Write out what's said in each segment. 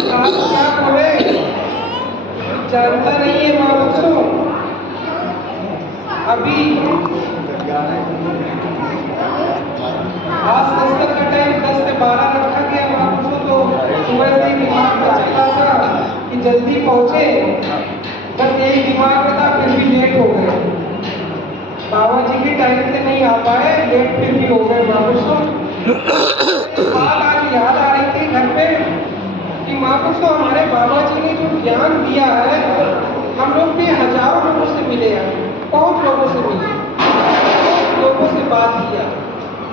आप क्या बोले, जानता नहीं है महापुरुषों। अभी आज संसद का टाइम 10 से 12 रखा गया महापुरुषों, तो सुबह से ही दिमाग में चल रहा था कि जल्दी पहुंचे, बस यही दिमाग में था, फिर भी लेट हो गए। बाबा जी के टाइम से नहीं आ पाए, लेट फिर भी हो गए महापुरुषों। बात आज याद आ रही थी घर पे कि महापुरुषों हमारे बाबा जी ने जो ज्ञान दिया है, हम लोग भी हजारों लोगों से मिले हैं, बहुत लोगों से मिले, बहुत लोगों से बात किया।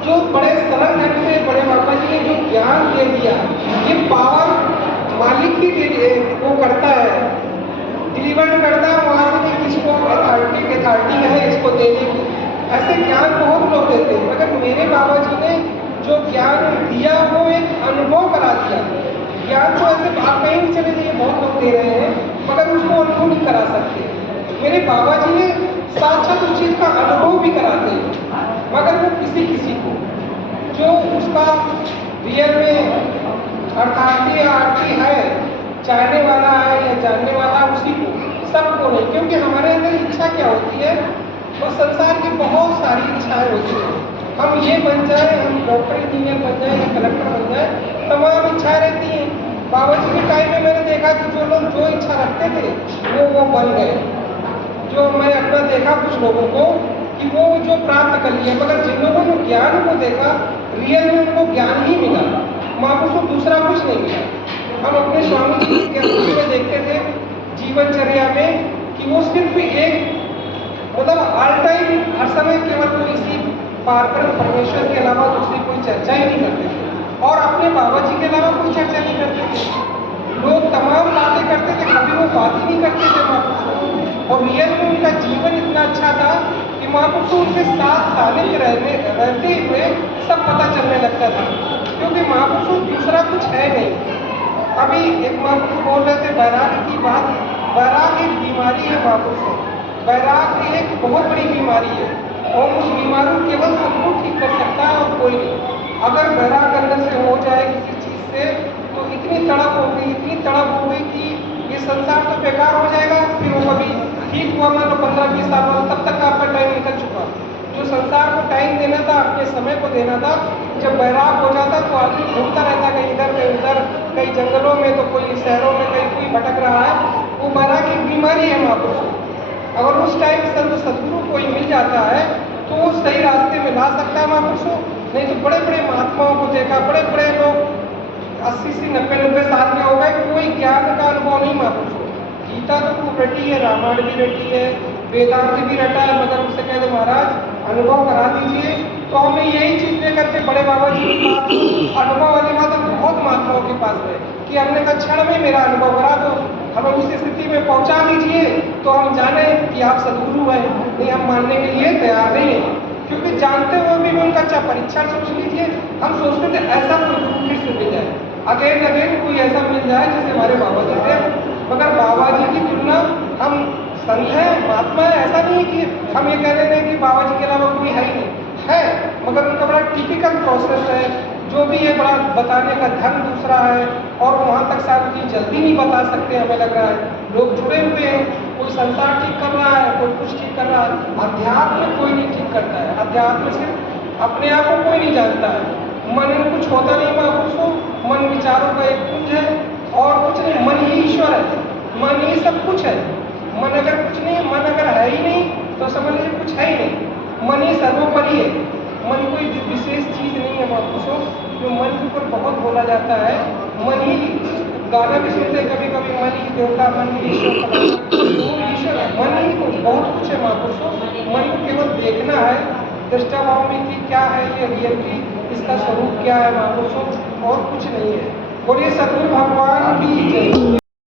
जो बड़े सरल ढंग से बड़े बाबा जी ने जो ज्ञान दे दिया, ये पावर मालिक ही वो करता है, डिलीवर करता है, वहाँ से कि किसको अथॉरिटी है इसको देने की। ऐसे ज्ञान बहुत लोग देते हैं, मगर मेरे बाबा जी ने जो ज्ञान दिया वो एक अनुभव करा दिया। ज्ञान तो ऐसे आप कहीं भी चले जाइए, बहुत लोग दे रहे हैं, मगर उसको अनुभव नहीं करा सकते। मेरे बाबा जी ने साक्षात उस चीज़ का अनुभव भी कराते हैं, मगर वो किसी किसी को जो उसका रियल में अर्थार्थी या आर्थी है, चाहने वाला है या जानने वाला, उसी को, सबको नहीं। क्योंकि हमारे अंदर इच्छा क्या होती है, तो संसार की बहुत सारी इच्छाएं होती हैं। हम ये बन जाए, हम डॉक्टर इंजीनियर बन जाए या कलेक्टर बन जाए, तमाम इच्छाएं रहती हैं। बाबा जी के टाइम में मैंने देखा कि जो लोग जो इच्छा रखते थे वो बन गए। जो मैं अपना देखा कुछ लोगों को कि वो जो प्राप्त कर लिया, मगर जिन लोगों ने ज्ञान को देखा, रियल में उनको ज्ञान ही मिला, महापुरुषों दूसरा कुछ नहीं मिला। हम अपने स्वामी जी के में देखते थे जीवनचर्या में कि वो सिर्फ एक मतलब ऑल टाइम हर समय केवल कोई इसी पारब्रह्म परमेश्वर के अलावा दूसरी कोई चर्चा ही नहीं करते थे, और अपने बाबा जी के अलावा कोई चर्चा नहीं करते थे। लोग तमाम बातें करते थे, कभी वो बात ही नहीं करते थे महापुरुषों। और रियल में उनका जीवन इतना अच्छा था कि महापुरुषों उनके साथ सानिध्य रहते हुए सब पता चलने लगता था, क्योंकि महापुरुषों दूसरा कुछ है नहीं। अभी एक महापुरुष बोल रहे थे बैराग की बात। बैराग एक बीमारी है महापुरुषों, बैराग एक बहुत बड़ी बीमारी है, और उस बीमारी को केवल सदगुरु ठीक कर सकता है और कोई नहीं। अगर बैराग अंदर से हो जाए किसी चीज़ से, तो इतनी तड़प होगी, इतनी तड़प होगी कि ये संसार तो बेकार हो जाएगा। फिर वो कभी ठीक हुआ, मान लो 15-20 साल बाद, तब तक आपका टाइम निकल चुका। जो संसार को टाइम देना था, अपने समय को देना था, जब बैराग हो जाता तो आदमी घूमता रहता, कहीं इधर कहीं उधर, कहीं जंगलों में तो कोई शहरों में, कहीं कोई भटक रहा है। वो बैराग की बीमारी है महापुरुषों। अगर उस टाइम संत सदगुरु कोई मिल जाता है तो वो सही रास्ते में ला सकता है महापुरुषों। नहीं तो बड़े बड़े महात्माओं को देखा, बड़े बड़े लोग 80 90 साल में हो गए, कोई ज्ञान का अनुभव नहीं महापुरुषों। गीता तो खूब रटी है, रामायण भी रटी है, वेदांत भी रटा है, मगर उससे कह दो महाराज अनुभव करा दीजिए। तो हमने यही चीज़ लेकर के बड़े बाबा जी के पास अनुभव वाली बात हम बहुत महात्माओं के पास गए कि हमने कहा क्षण में मेरा अनुभव करा दो, हमें उस स्थिति में पहुंचा दीजिए तो हम जाने कि आप सदगुरु हैं। नहीं, हम मानने के लिए तैयार नहीं है, क्योंकि जानते हुए भी उनका अच्छा परीक्षा सोच लीजिए। हम सोचते थे ऐसा कोई गुरु फिर से मिल जाए, अगेन अगेन कोई ऐसा मिल जाए जैसे हमारे बाबा जी थे। मगर बाबा जी की तुलना, हम संत हैं, महात्मा है, ऐसा नहीं है कि हम ये कह रहे हैं कि बाबा जी के अलावा कोई है ही नहीं, है, मगर उनका बड़ा टिपिकल प्रोसेस है। जो भी है बड़ा बताने का ढंग दूसरा है, और वहाँ तक शायद उतनी जल्दी नहीं बता सकते, हमें लग रहा है। लोग जुड़े हुए हैं, कोई संसार ठीक कर रहा है, कोई कुछ ठीक कर रहा है। अध्यात्म कोई नहीं ठीक करता है, अध्यात्म सिर्फ अपने आप को कोई नहीं जानता है। मन में कुछ होता नहीं महापुरुषों, मन विचारों का एक पुंज है और कुछ नहीं। मन ही ईश्वर है, मन ही सब कुछ है। मन अगर कुछ नहीं, मन अगर है ही नहीं तो समझ लीजिए कुछ है ही नहीं। मन ही सर्वोपरि है, मन कोई विशेष चीज़ नहीं है महापुरुषों। जो मन के ऊपर बहुत बोला जाता है, मन ही, गाना भी सुनते हैं कभी कभी, मन ही देवता, मन ही ईश्वर, ईश्वर है, मन ही को बहुत कुछ है महापुरुषों। मन को केवल देखना है दृष्टा भाव में कि क्या है ये रियलिटी, इसका स्वरूप क्या है महापुरुषों, और कुछ नहीं है। बोलिए सतगुरु भगवान की जय।